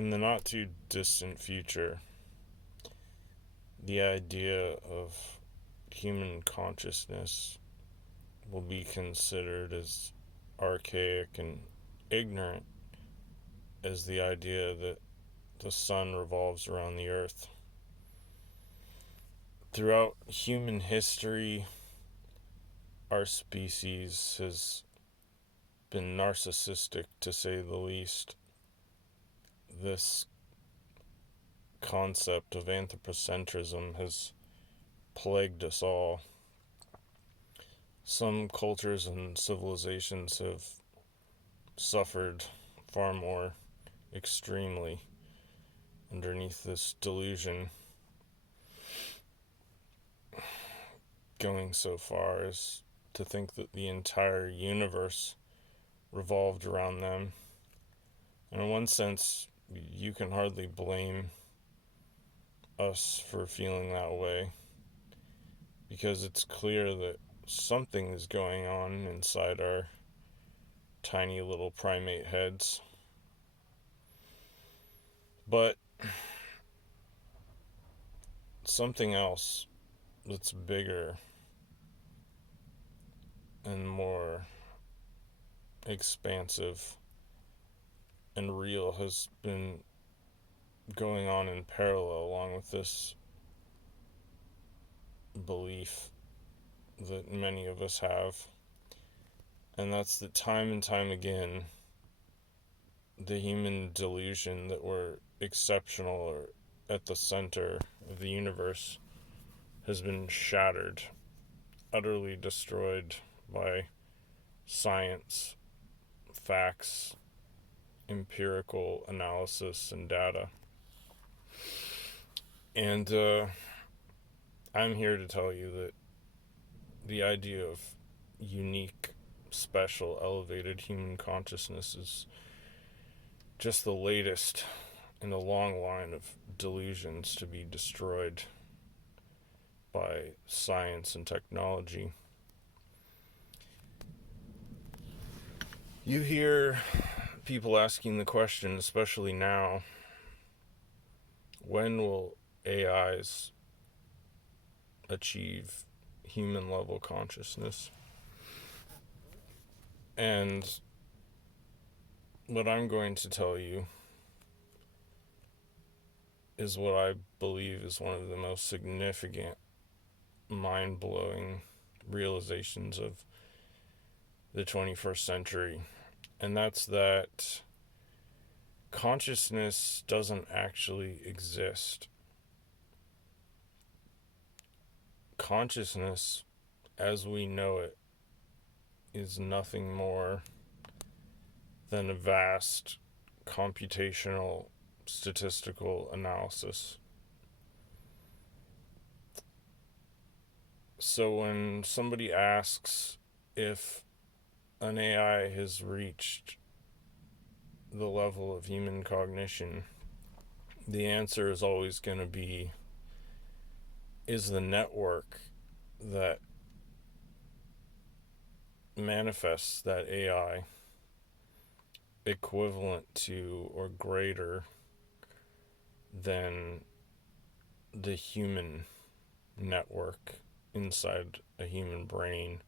In the not too distant future, the idea of human consciousness will be considered as archaic and ignorant as the idea that the sun revolves around the earth. Throughout human history, our species has been narcissistic, to say the least. This concept of anthropocentrism has plagued us all. Some cultures and civilizations have suffered far more extremely underneath this delusion, going so far as to think that the entire universe revolved around them. And in one sense, you can hardly blame us for feeling that way, because it's clear that something is going on inside our tiny little primate heads. But something else that's bigger and more expansive and real has been going on in parallel along with this belief that many of us have. And that's that time and time again, the human delusion that we're exceptional or at the center of the universe has been shattered, utterly destroyed by science, facts, empirical analysis, and data. And I'm here to tell you that the idea of unique, special, elevated human consciousness is just the latest in a long line of delusions to be destroyed by science and technology. You hear people asking the question, especially now, when will AIs achieve human level consciousness? And what I'm going to tell you is what I believe is one of the most significant, mind-blowing realizations of the 21st century. And that's that consciousness doesn't actually exist. Consciousness, as we know it, is nothing more than a vast computational statistical analysis. So when somebody asks if an AI has reached the level of human cognition, the answer is always going to be, is the network that manifests that AI equivalent to or greater than the human network inside a human brain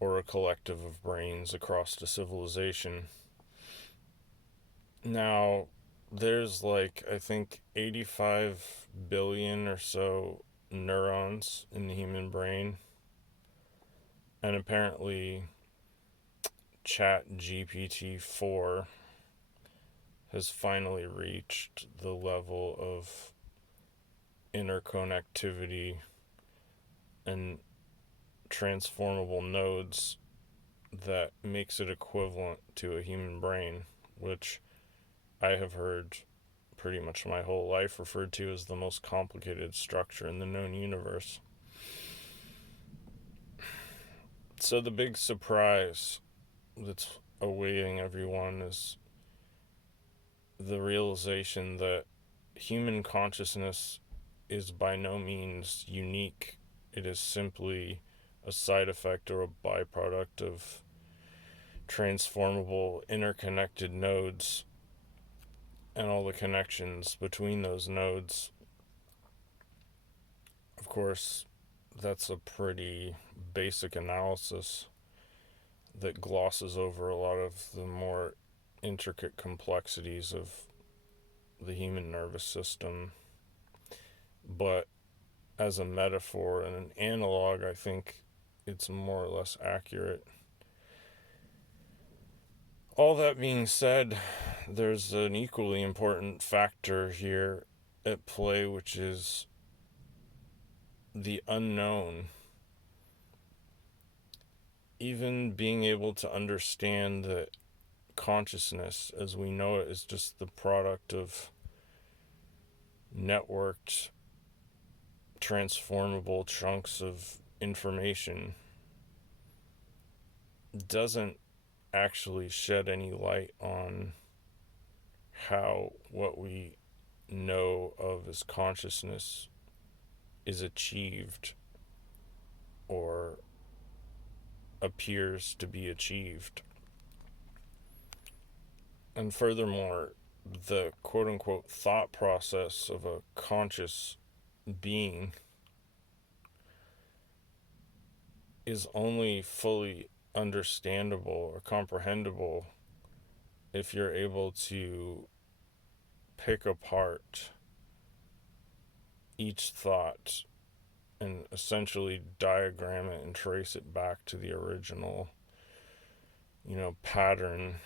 or a collective of brains across a civilization. Now, there's I think 85 billion or so neurons in the human brain. And apparently, ChatGPT-4 has finally reached the level of interconnectivity and transformable nodes that makes it equivalent to a human brain, which I have heard pretty much my whole life referred to as the most complicated structure in the known universe. So the big surprise that's awaiting everyone is the realization that human consciousness is by no means unique. It is simply a side effect or a byproduct of transformable interconnected nodes. and all the connections between those nodes. Of course, that's a pretty basic analysis that glosses over a lot of the more intricate complexities of the human nervous system. But as a metaphor and an analog, I think it's more or less accurate. All that being said, there's an equally important factor here at play, which is the unknown. Even being able to understand that consciousness as we know it is just the product of networked, transformable chunks of information doesn't actually shed any light on how what we know of as consciousness is achieved or appears to be achieved. And furthermore, the quote-unquote thought process of a conscious being is only fully understandable or comprehensible if you're able to pick apart each thought and essentially diagram it and trace it back to the original, pattern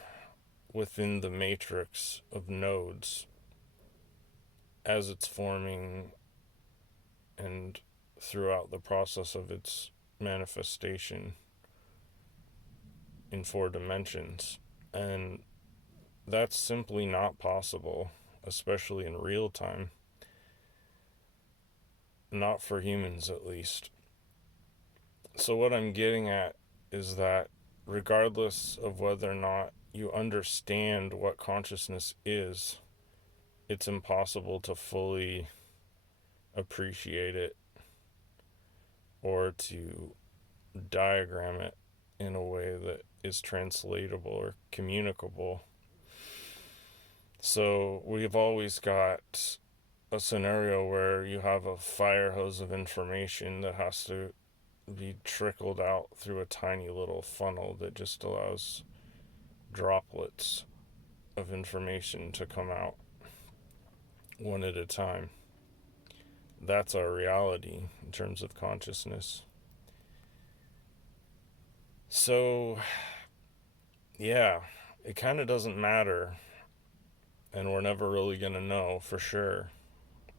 within the matrix of nodes as it's forming and throughout the process of its manifestation in 4 dimensions. And that's simply not possible, especially in real time. Not for humans, at least. So what I'm getting at is that regardless of whether or not you understand what consciousness is, it's impossible to fully appreciate it or to diagram it in a way that is translatable or communicable. So we've always got a scenario where you have a fire hose of information that has to be trickled out through a tiny little funnel that just allows droplets of information to come out one at a time. That's our reality in terms of consciousness. So, yeah, it kind of doesn't matter, and we're never really going to know for sure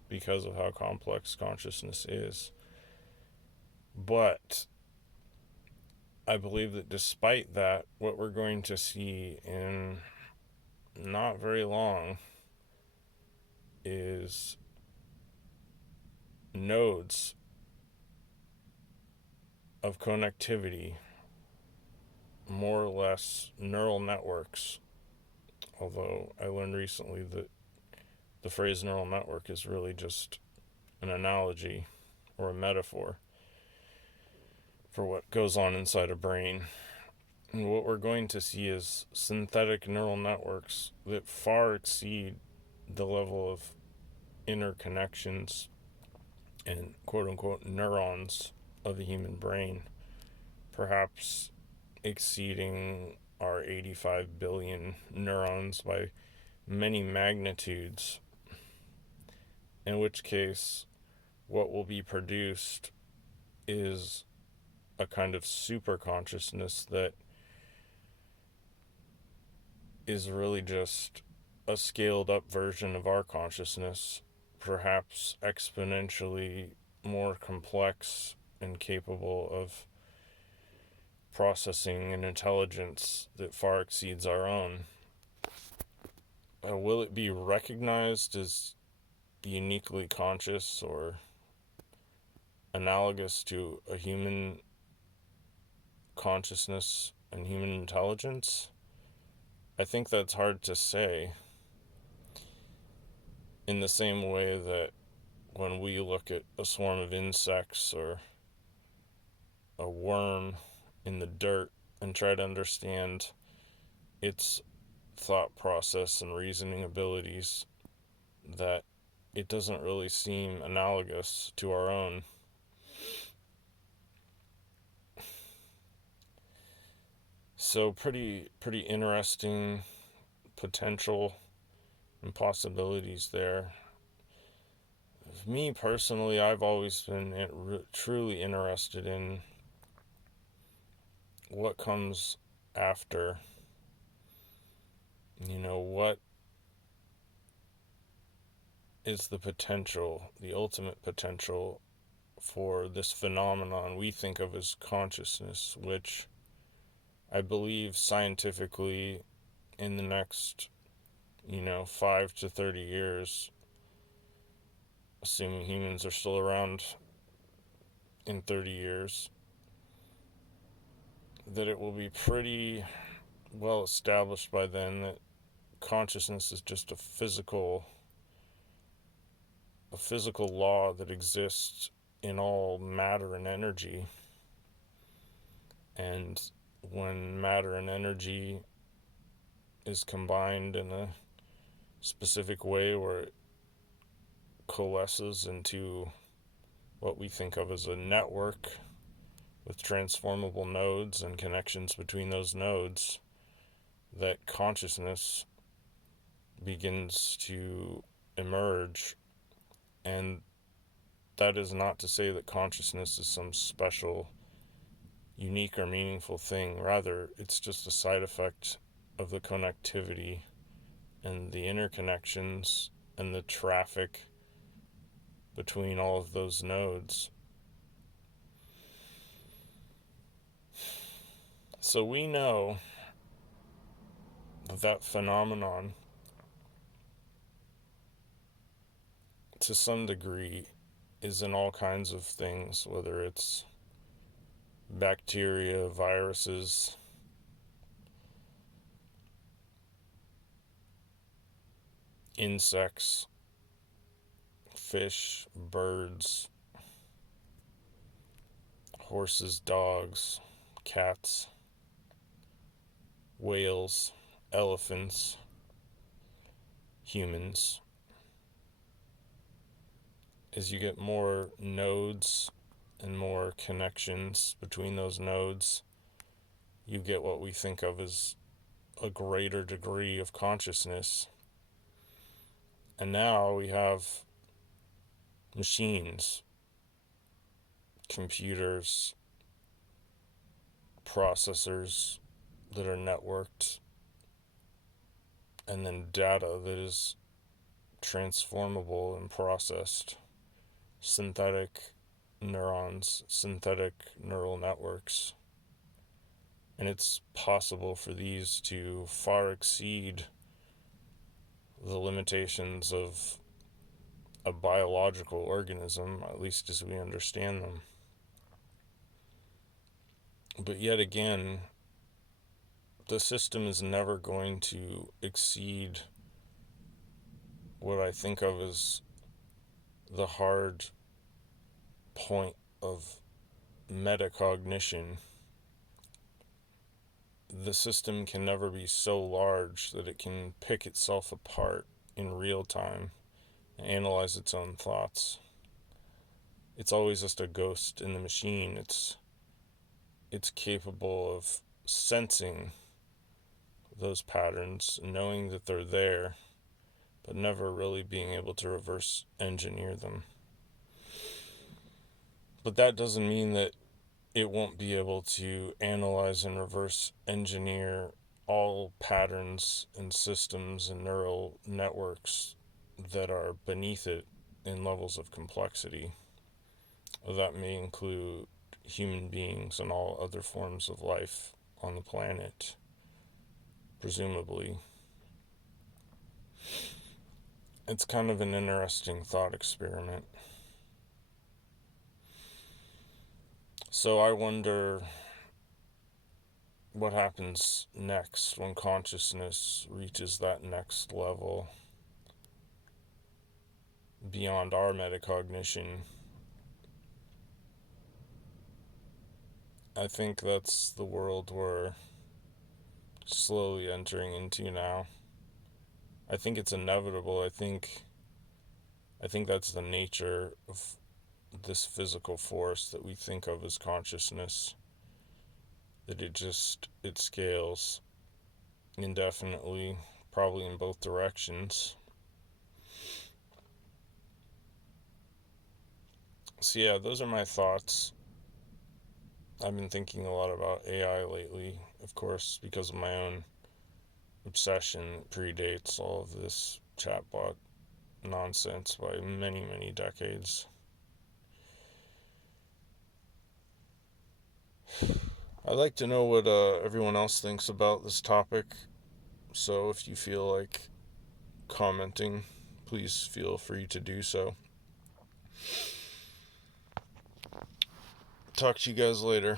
because of how complex consciousness is. But I believe that despite that, what we're going to see in not very long is nodes of connectivity, more or less neural networks. Although I learned recently that the phrase neural network is really just an analogy or a metaphor for what goes on inside a brain. And what we're going to see is synthetic neural networks that far exceed the level of interconnections and quote-unquote neurons of the human brain, perhaps exceeding our 85 billion neurons by many magnitudes, in which case what will be produced is a kind of super consciousness that is really just a scaled up version of our consciousness, perhaps exponentially more complex and capable of processing an intelligence that far exceeds our own. Will it be recognized as uniquely conscious or analogous to a human consciousness and human intelligence? I think that's hard to say. In the same way that when we look at a swarm of insects or a worm in the dirt and try to understand its thought process and reasoning abilities that it doesn't really seem analogous to our own. So pretty interesting potential and possibilities there. Me personally, I've always been truly interested in what comes after. What is the potential, the ultimate potential for this phenomenon we think of as consciousness, which I believe scientifically in the next, 5 to 30 years, assuming humans are still around in 30 years, that it will be pretty well established by then that consciousness is just a physical law that exists in all matter and energy. And when matter and energy is combined in a specific way where it coalesces into what we think of as a network with transformable nodes and connections between those nodes, that consciousness begins to emerge. And that is not to say that consciousness is some special, unique, or meaningful thing. Rather, it's just a side effect of the connectivity and the interconnections and the traffic between all of those nodes. So we know that phenomenon, to some degree, is in all kinds of things, whether it's bacteria, viruses, insects, fish, birds, horses, dogs, cats, whales, elephants, humans. As you get more nodes and more connections between those nodes, you get what we think of as a greater degree of consciousness. And now we have machines, computers, processors that are networked, and then data that is transformable and processed. Synthetic neurons, synthetic neural networks. And it's possible for these to far exceed the limitations of a biological organism, at least as we understand them. But yet again, the system is never going to exceed what I think of as the hard point of metacognition. The system can never be so large that it can pick itself apart in real time and analyze its own thoughts. It's always just a ghost in the machine. It's capable of sensing those patterns, knowing that they're there, but never really being able to reverse engineer them. But that doesn't mean that it won't be able to analyze and reverse engineer all patterns and systems and neural networks that are beneath it in levels of complexity. That may include human beings and all other forms of life on the planet, presumably. It's kind of an interesting thought experiment. So I wonder what happens next when consciousness reaches that next level beyond our metacognition. I think that's the world where slowly entering into now. I think it's inevitable. I think that's the nature of this physical force that we think of as consciousness, that it scales indefinitely, probably in both directions. So yeah, those are my thoughts. I've been thinking a lot about AI lately, of course, because of my own obsession that predates all of this chatbot nonsense by many, many decades. I'd like to know what everyone else thinks about this topic, so if you feel like commenting, please feel free to do so. Talk to you guys later.